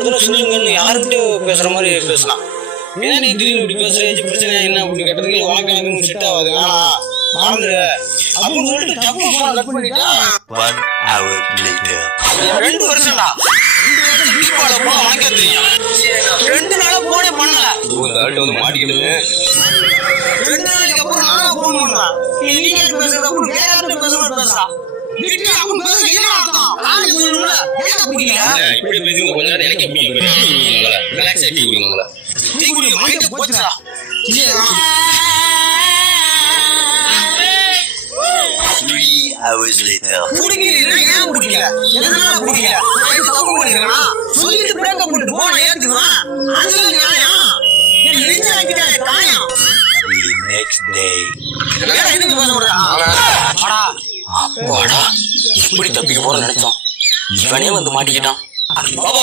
இடத்துல சொல்லுங்கன்னு யாருக்கிட்டே பேசுற மாதிரி பேசலாம். ஏன் நீ திடீர்னு இப்படி பேசுற, பிரச்சனை என்ன அப்படின்னு கேட்டதுக்கு உனக்கு எனக்கு செட் ஆகாது, மறந்துடு அப்படின்னு சொல்லிட்டு டப்பு கட் பண்ணிட்டா. 1 hour later. 2 வருஷம்டா, 2 வருஷம் தீபாவளி போன உனக்கே தெரியும். 2 நாளா போனே பண்ணல. இந்த ஆள்கிட்ட வந்து மாட்டிக்கிடுது. 2 நாளைக்கு அப்புறம் நானா போன் பண்ணலாம். நீங்க பேசுறது அப்புறம் வேற யார்கிட்ட பேசுறது பேசலாம். வீட்டுல அப்புறம் பேச என்ன அர்த்தம்? ஆளுக்கு சொல்லணும்ல, ஏன் புரியல? இப்படி பேசுங்க கொஞ்ச நேரம் எனக்கு எப்படி ரிலாக்ஸ் ஆகி குடிங்க. டீ குடி மைண்ட் போச்சுடா. 3 hours later. குடிக்கிறீங்க, ஏன் குடிக்கல? எதனால குடிக்கல? நான் தப்பு பண்ணிருக்கேனா? சொல்லிட்டு பிரேக்கப் பண்ணிட்டு போனா ஏத்துக்குவேன். அதுல நியாயம். என் நெஞ்ச வைக்கிற காயம். The next day. வேற எதுக்கு பேச முடியா? அப்பாடா, இப்படி தப்பிக்க போற நினைச்சோம். இவனே வந்து மாட்டிக்கிட்டான்.